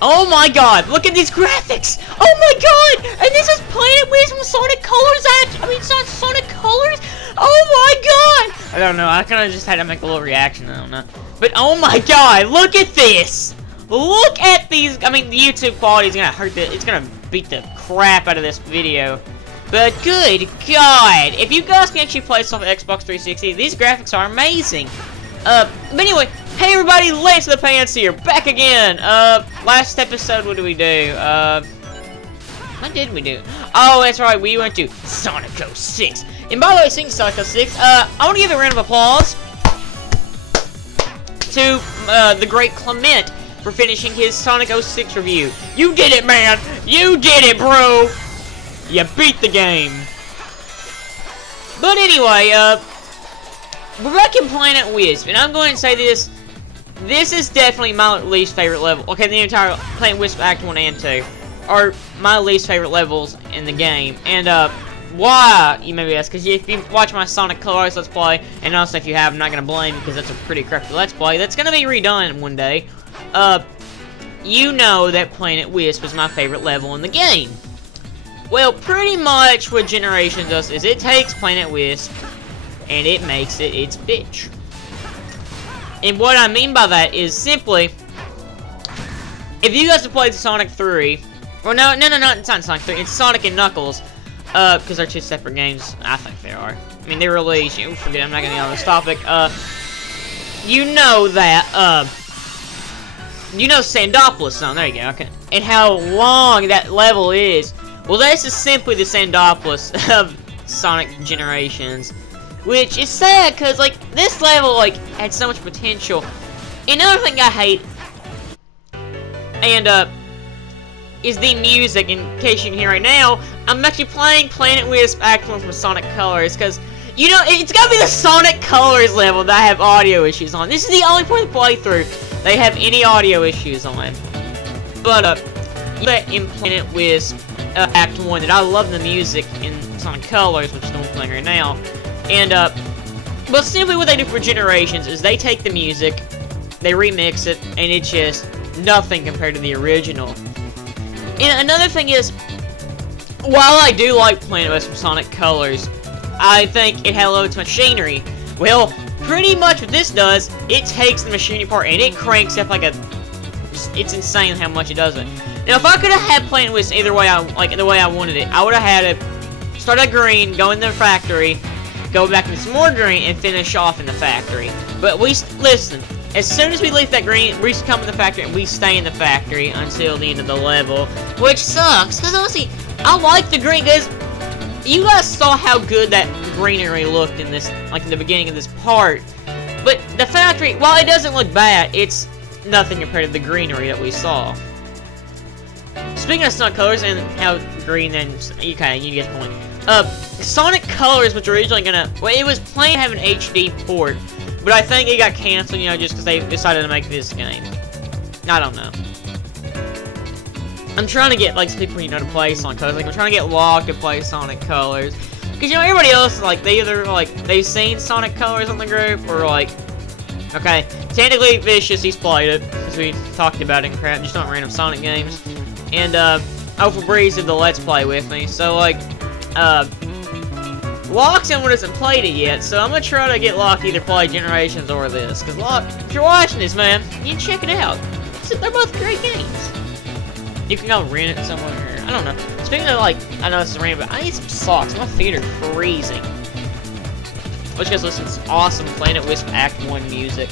Oh my god, look at these graphics! Oh my god! And this is Planet Wisp from Sonic Colors Sonic Colors? Oh my god! I don't know, I kinda just had to make a little reaction, I don't know. But oh my god, look at this! Look at these, I mean, the YouTube quality is gonna hurt it's gonna beat the crap out of this video. But good god, if you guys can actually play this off Xbox 360, these graphics are amazing. But anyway, hey everybody, Lance the Pants here, back again. Last episode, what did we do? What did we do? Oh, that's right, we went to Sonic 06. And by the way, speaking of Sonic 06, I want to give a round of applause to the great Clement for finishing his Sonic 06 review. You did it, man! You did it, bro! You beat the game. But anyway, we're back in Planet Wisp, and I'm going to say this. This is definitely my least favorite level. Okay, the entire Planet Wisp Act 1 and 2 are my least favorite levels in the game. And, why, you may be asking? Because if you watch my Sonic Colors Let's Play, and also if you have, I'm not going to blame you because that's a pretty crappy Let's Play. That's going to be redone one day. You know that Planet Wisp is my favorite level in the game. Well, pretty much what Generation does is it takes Planet Wisp and it makes it its bitch. And what I mean by that is simply, if you guys have played Sonic 3, or no, it's not Sonic 3, it's Sonic and Knuckles, because they're two separate games. I think they are. I mean, they released, you forget, I'm not gonna get on this topic. You know that, you know Sandopolis, there you go, okay. And how long that level is. Well, this is simply the Sandopolis of Sonic Generations. Which is sad, because, like, this level, like, had so much potential. Another thing I hate, and, is the music. In case you can hear right now, I'm actually playing Planet Wisp Act 1 from Sonic Colors, because, you know, it's gotta be the Sonic Colors level that I have audio issues on. This is the only point of the playthrough they have any audio issues on. But, in Planet Wisp Act 1, that I love the music in Sonic Colors, which is the one I'm playing right now. And, but simply what they do for Generations is they take the music, they remix it, and it's just nothing compared to the original. And another thing is, while I do like Planet Wisp from Sonic Colors, I think it had a little too much machinery. Well, pretty much what this does, it takes the machinery part and it cranks up like a... It's insane how much it does it. Now, if I could have had Planet Wisp either way, the way I wanted it, I would have had it start at green, go in the factory, go back into some more green, and finish off in the factory. But listen, as soon as we leave that green, we come in the factory, and we stay in the factory until the end of the level, which sucks, because honestly, I like the green, because you guys saw how good that greenery looked in this, like in the beginning of this part. But the factory, while it doesn't look bad, it's nothing compared to the greenery that we saw. Speaking of Sonic Colors and how green, then you get the point. Sonic Colors was originally gonna, well, it was planned to have an HD port, but I think it got canceled, you know, just because they decided to make this game. I don't know. I'm trying to get, like, some people, you know, to play Sonic Colors. Like, I'm trying to get Locke to play Sonic Colors. Because, you know, everybody else, like, they either, like, they've seen Sonic Colors on the group, or, like, okay, technically Vicious, he's played it, because we talked about it and crap, just not random Sonic games. And, Alpha Breeze did the Let's Play with me, so, like, Locke's the one who hasn't played it yet, so I'm gonna try to get Locke to either play Generations or this. Because Locke, if you're watching this, man, you can check it out. They're both great games. You can go rent it somewhere. I don't know. Speaking of, like, I know this is random, but I need some socks. My feet are freezing. Let's just listen to some awesome Planet Wisp Act 1 music.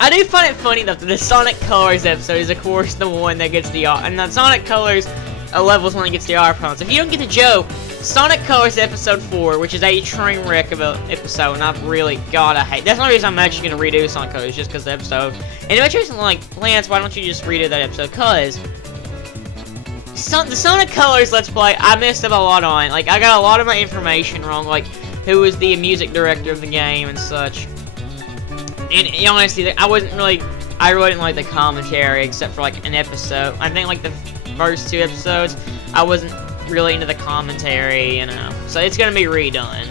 I do find it funny though that the Sonic Colors episode is of course the one that gets the and the Sonic Colors level is one that gets the R points. If you don't get the joke, Sonic Colors episode 4, which is a train wreck of an episode, and I've really gotta hate. That's the only reason I'm actually gonna redo Sonic Colors, just because the episode. And if I something like, Lance, why don't you just redo that episode? Cause the Sonic Colors Let's Play, I messed up a lot on. Like, I got a lot of my information wrong, like who was the music director of the game and such. And honestly, I really didn't like the commentary except for like an episode. I think like the first 2 episodes, I wasn't really into the commentary, you know. So it's gonna be redone.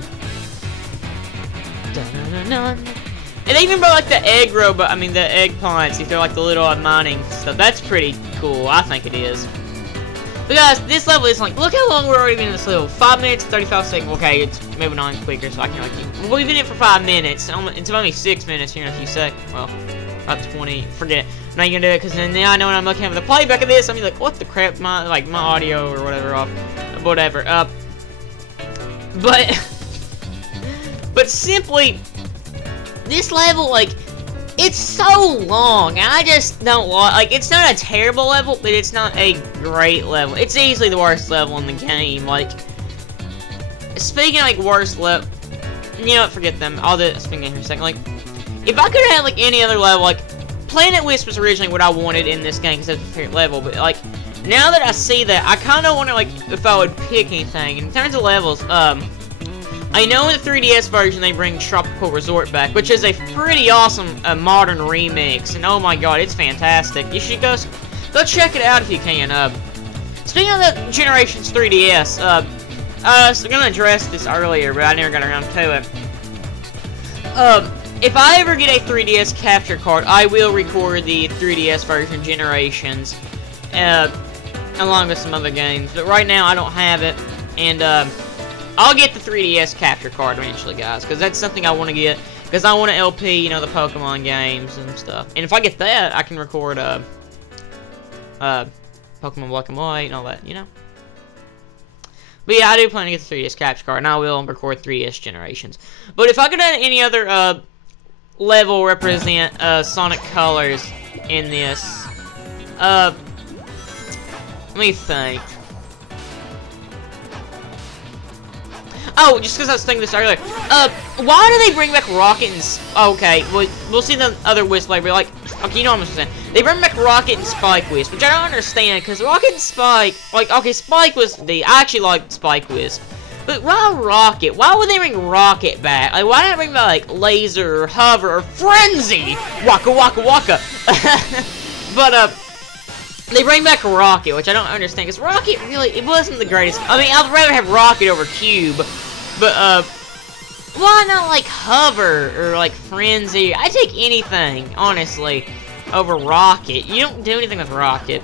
And they even brought like the egg robot, the egg plants, if they're like the little mining stuff. That's pretty cool, I think it is. But guys, this level is like, look how long we're already been in this level. 5 minutes, 35 seconds. Okay, it's moving on quicker, so I can like we've been in for 5 minutes. It's only 6 minutes here in a few seconds. Well, about 20. Forget it. I'm not gonna do it because then now I know when I'm looking at the playback of this, I'm like, what the crap? My audio or whatever off, whatever. But simply, this level, like, it's so long, and I just don't like, it's not a terrible level, but it's not a great level. It's easily the worst level in the game. Like, speaking of, like, worst level, you know what, forget them. I'll do it, speaking in here a second. Like, if I could have had, like, any other level, like, Planet Wisp was originally what I wanted in this game, because it's my favorite level, but, like, now that I see that, I kind of wonder, like, if I would pick anything. In terms of levels, I know in the 3DS version they bring Tropical Resort back, which is a pretty awesome modern remix, and oh my god, it's fantastic. You should go check it out if you can. Speaking of the Generations 3DS, I was gonna address this earlier, but I never got around to it. If I ever get a 3DS capture card, I will record the 3DS version Generations, along with some other games. But right now I don't have it, and I'll get the 3DS capture card eventually, guys, because that's something I want to get, because I want to LP, you know, the Pokemon games and stuff. And if I get that, I can record, Pokemon Black and White and all that, you know? But yeah, I do plan to get the 3DS capture card, and I will record 3DS Generations. But if I could have any other, level represent, Sonic Colors in this, let me think. Oh, just because I was thinking this earlier. Why do they bring back Rocket and... Okay, we'll see the other Wisp later. Like, okay, you know what I'm saying. They bring back Rocket and Spike Wisp, which I don't understand, because Rocket and Spike... Like, okay, Spike was the... I actually liked Spike Wisp. But why Rocket? Why would they bring Rocket back? Like, why not bring back, like, Laser, or Hover, or Frenzy? Waka Waka Waka. But, they bring back Rocket, which I don't understand, because Rocket really, it wasn't the greatest. I mean, I'd rather have Rocket over Cube, but, why not, like, Hover, or, like, Frenzy? I take anything, honestly, over Rocket. You don't do anything with Rocket.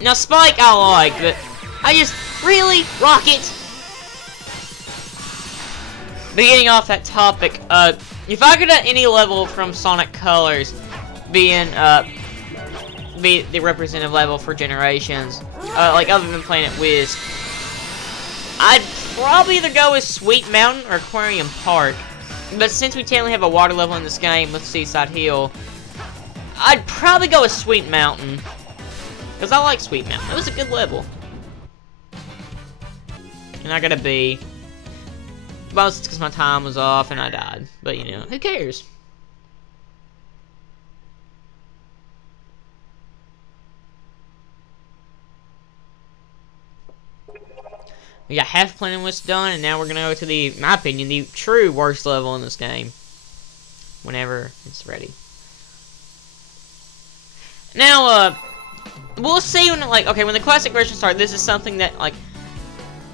Now, Spike I like, but I just, really? Rocket? But getting off that topic, if I could have any level from Sonic Colors being, be the representative level for Generations, like other than Planet Wisp, I'd probably either go with Sweet Mountain or Aquarium Park. But since we technically have a water level in this game with Seaside Hill, I'd probably go with Sweet Mountain, because I like Sweet Mountain. It was a good level. And I got a B. Mostly because my time was off and I died. But you know, who cares? We got half Planet Wisp done, and now we're gonna go to the, in my opinion, the true worst level in this game. Whenever it's ready. Now, we'll see when, like, okay, when the classic version starts, this is something that, like,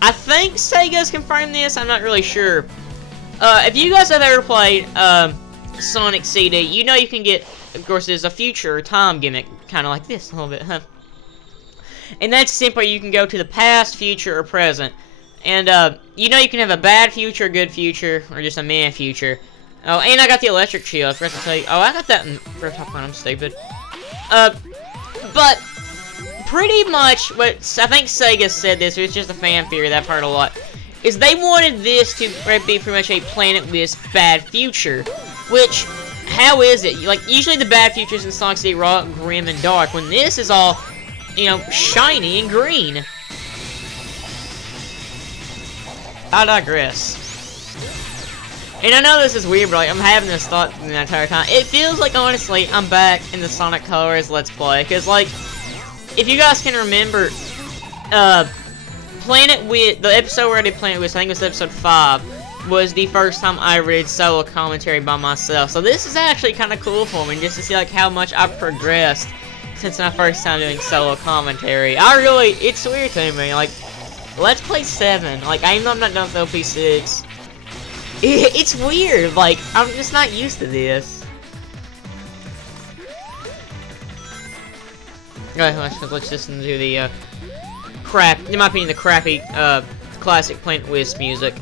I think Sega's confirmed this, I'm not really sure. If you guys have ever played, Sonic CD, you know you can get, of course, there's a future time gimmick, kind of like this, a little bit, huh? And that's simply you can go to the past, future, or present. And, you know you can have a bad future, a good future, or just a meh future. Oh, and I got the electric shield. I forgot to tell you. Oh, I got that in first half. I'm stupid. But pretty much what I think Sega said this, it's just a fan theory that I've heard a lot, is they wanted this to be pretty much a Planet Wisp bad future. Which, how is it? Like, usually the bad futures in Sonic CD are all grim and dark, when this is all, you know, shiny and green. I digress. And I know this is weird, but like, I'm having this thought the entire time. It feels like, honestly, I'm back in the Sonic Colors Let's Play. Because, like, if you guys can remember, Planet Wisp, the episode where I did Planet Wisp, I think it was episode 5, was the first time I read solo commentary by myself. So this is actually kind of cool for me, just to see like how much I've progressed since my first time doing solo commentary. It's weird to me, like, Let's Play 7, like, I know I'm not done with LP6. It's weird, like, I'm just not used to this. Alright, let's listen to the, in my opinion, the crappy, classic Planet Wisp music.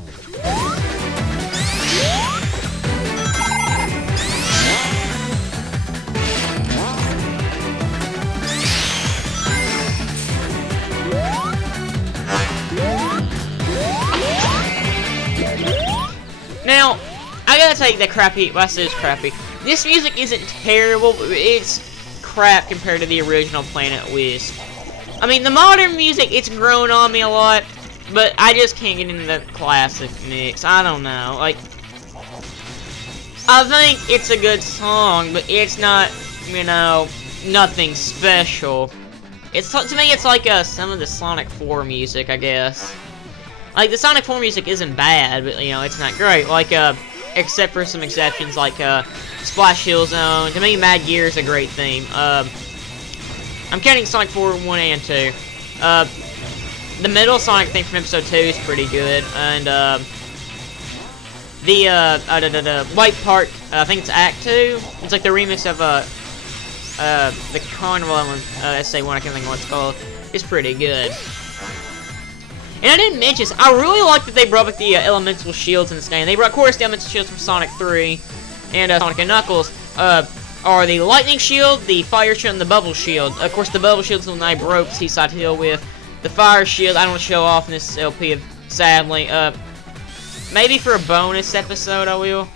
Now, I gotta take that crappy, well, I say it's crappy. This music isn't terrible, but it's crap compared to the original Planet Wisp. I mean, the modern music, it's grown on me a lot, but I just can't get into the classic mix. I don't know, like, I think it's a good song, but it's not, you know, nothing special. It's, to me, it's like, some of the Sonic 4 music, I guess. Like, the Sonic 4 music isn't bad, but, you know, it's not great. Like, except for some exceptions, like, Splash Hill Zone. To me, Mad Gear is a great theme. I'm counting Sonic 4, 1, and 2. The middle Sonic theme from episode 2 is pretty good. And, the white part, I think it's Act 2. It's like the remix of, the Carnival one, SA1, I can't think of what it's called. It's pretty good. And I didn't mention this, I really like that they brought back the elemental shields in this game. They brought, of course, the elemental shields from Sonic 3 and Sonic and Knuckles are the lightning shield, the fire shield, and the bubble shield. Of course, the bubble shield's the one I broke Seaside Hill with. The fire shield I don't show off in this LP, sadly. Maybe for a bonus episode I will.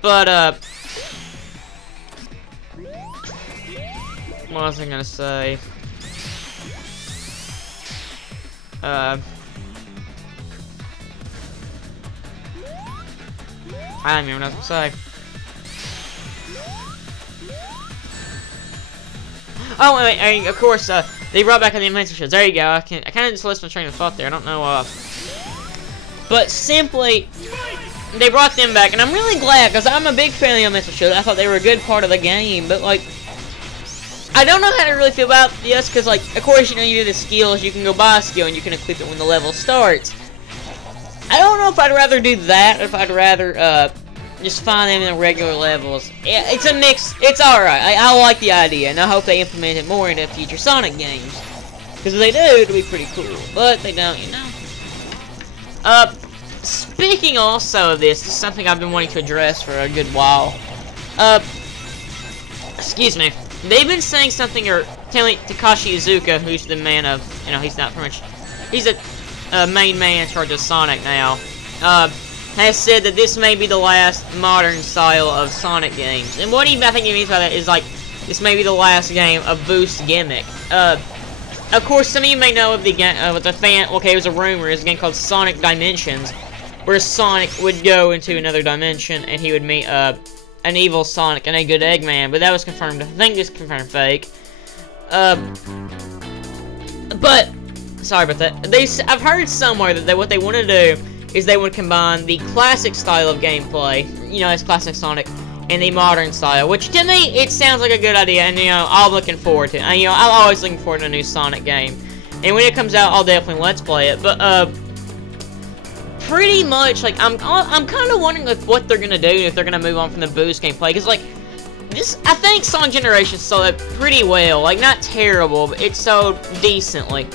But, what was I gonna say? I don't even know what to say. Oh, wait, of course, they brought back the elemental shields. There you go. I kind of just lost my train of thought there. I don't know, but simply, they brought them back, and I'm really glad, because I'm a big fan of the elemental shields. I thought they were a good part of the game, but, like, I don't know how to really feel about this, because, like, of course, you know, you do the skills, you can go buy a skill, and you can equip it when the level starts. I don't know if I'd rather do that, or if I'd rather, just find them in the regular levels. Yeah, it's a mix, it's alright, I like the idea, and I hope they implement it more into future Sonic games. Because if they do, it'll be pretty cool, but they don't, you know. Speaking also of this is something I've been wanting to address for a good while. Excuse me. They've been saying something, or telling Takashi Iizuka, who's the man of, you know, he's not pretty much, he's a main man in charge of Sonic now, has said that this may be the last modern style of Sonic games. And what I think he means by that is, like, this may be the last game of Boost gimmick. Of course, some of you may know of the game, okay, it was a rumor, it's a game called Sonic Dimensions, where Sonic would go into another dimension, and he would meet, an evil Sonic and a good Eggman, but that was confirmed, I think it's confirmed fake. But, sorry about that. I've heard somewhere that what they want to do is they would combine the classic style of gameplay, you know, as classic Sonic, and the modern style, which to me, it sounds like a good idea, and, you know, I'm looking forward to it. And, you know, I'm always looking forward to a new Sonic game. And when it comes out, I'll definitely Let's Play it, but, pretty much, like, I'm kind of wondering, like, what they're gonna do if they're gonna move on from the Boost gameplay, because, like, I think Sonic Generations sold it pretty well, like, not terrible, but it sold decently,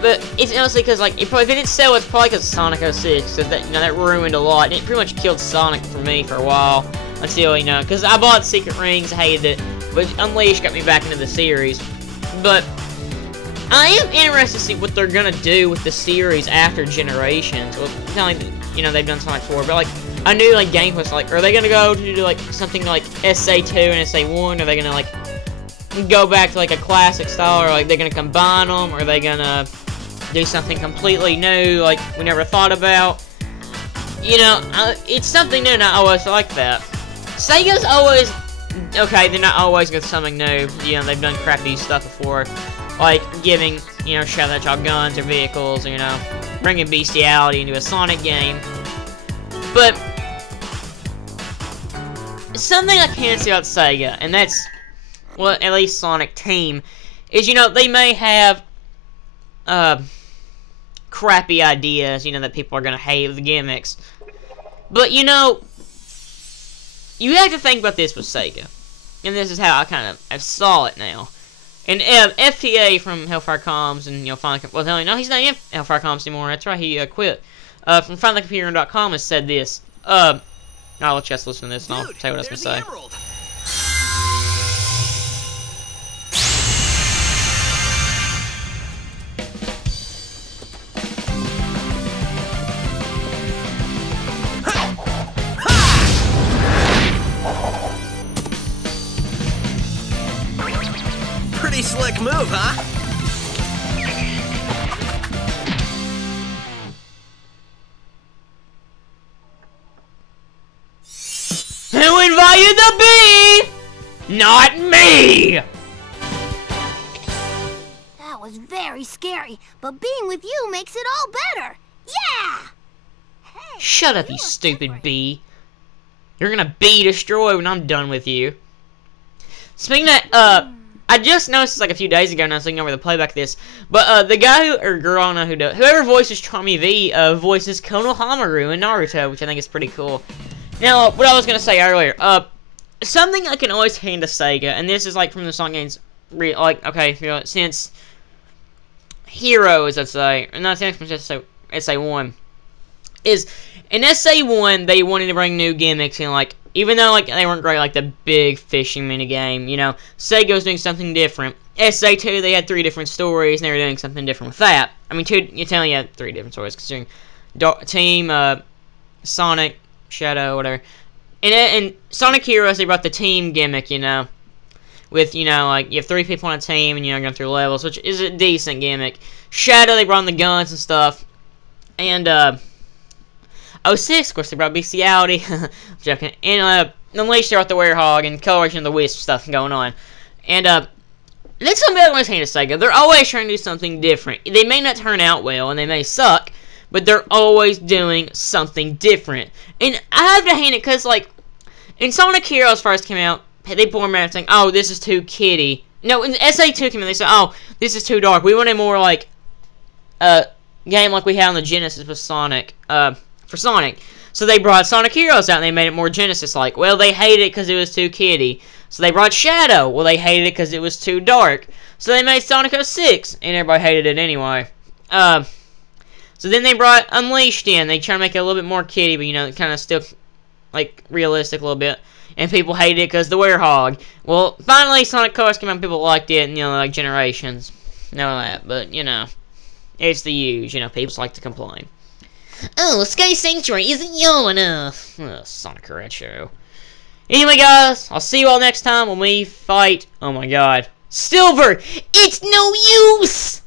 but it's honestly because, like, if it didn't sell, it's probably because of Sonic 06, because that, you know, that ruined a lot, and it pretty much killed Sonic for me for a while, until, you know, because I bought Secret Rings, hated it, but Unleashed got me back into the series, but I am interested to see what they're gonna do with the series after Generations. Well, it's not like, you know, they've done Sonic 4, but, like, I knew, like, gameplay, like, are they gonna go to do, like, something like SA2 and SA1? Are they gonna, like, go back to, like, a classic style, or, like, they're gonna combine them? Or are they gonna do something completely new, like, we never thought about? You know, it's something new, and I always like that. Sega's always, okay, they're not always with something new. You know, they've done crappy stuff before. like giving, you know, Shadow the Hedgehog guns or vehicles, or, you know, bringing bestiality into a Sonic game. But something I can't say about Sega, and that's, well, at least Sonic Team, is, you know, they may have crappy ideas, you know, that people are gonna hate the gimmicks. But, you know, you have to think about this with Sega. And this is how I saw it now. And FTA from Hellfire Comms and, you know, finally, well, no, he's not in Hellfire Comms anymore. That's right, he quit. From finallycomputer.com has said this. I'll let you guys listen to this and I'll tell you what I was gonna say. Emerald. Pretty slick move, huh? Who invited the bee? Not me! That was very scary, but being with you makes it all better. Yeah! Hey, Shut up, you stupid bee. You're gonna be destroyed when I'm done with you. Speaking of, I just noticed this like a few days ago, and I was looking over the playback of this, but the guy or girl, I don't know who does, whoever voices Charmy V, voices Konohamaru in Naruto, which I think is pretty cool. Now, what I was gonna say earlier, something I can always hand to Sega, and this is like from the Sonic games, like, okay, you know, since Heroes, let's say, or not since SA1, is in SA1 they wanted to bring new gimmicks, and like, even though like they weren't great, like the big fishing minigame, you know, Sega was doing something different. SA2 they had 3 different stories, and they were doing something different with that. I mean, you're telling you had 3 different stories, considering Team, Sonic, Shadow, whatever. And Sonic Heroes, they brought the team gimmick, you know, with, you know, like, you have 3 people on a team, and, you know, going through levels, which is a decent gimmick. Shadow, they brought in the guns and stuff. And, 06, of course, they brought bestiality. Joking. And, Unleashed, they brought the Werehog, and Coloration of the Wisp stuff going on. And, that's something I always hate to Sega. They're always trying to do something different. They may not turn out well, and they may suck, but they're always doing something different. And I have to hand it, because, like, in Sonic Heroes first came out, they pulled them out saying, oh, this is too kiddie. No, when SA2 came in, they said, oh, this is too dark. We want a more, like, game like we had on the Genesis with Sonic, for Sonic. So they brought Sonic Heroes out, and they made it more Genesis-like. Well, they hated it because it was too kiddie. So they brought Shadow. Well, they hated it because it was too dark. So they made Sonic 06, and everybody hated it anyway. So then they brought Unleashed in. They tried to make it a little bit more kiddie, but, you know, kind of still, like, realistic a little bit. And people hated it because the Werehog. Well, finally, Sonic Colors came out and people liked it, and, you know, like, Generations. Know that, but, you know, it's the huge. You know, people like to complain. Oh, Sky Sanctuary isn't yellow enough. Sonic Retro. Anyway, guys, I'll see you all next time when we fight, oh my god, Silver! It's no use!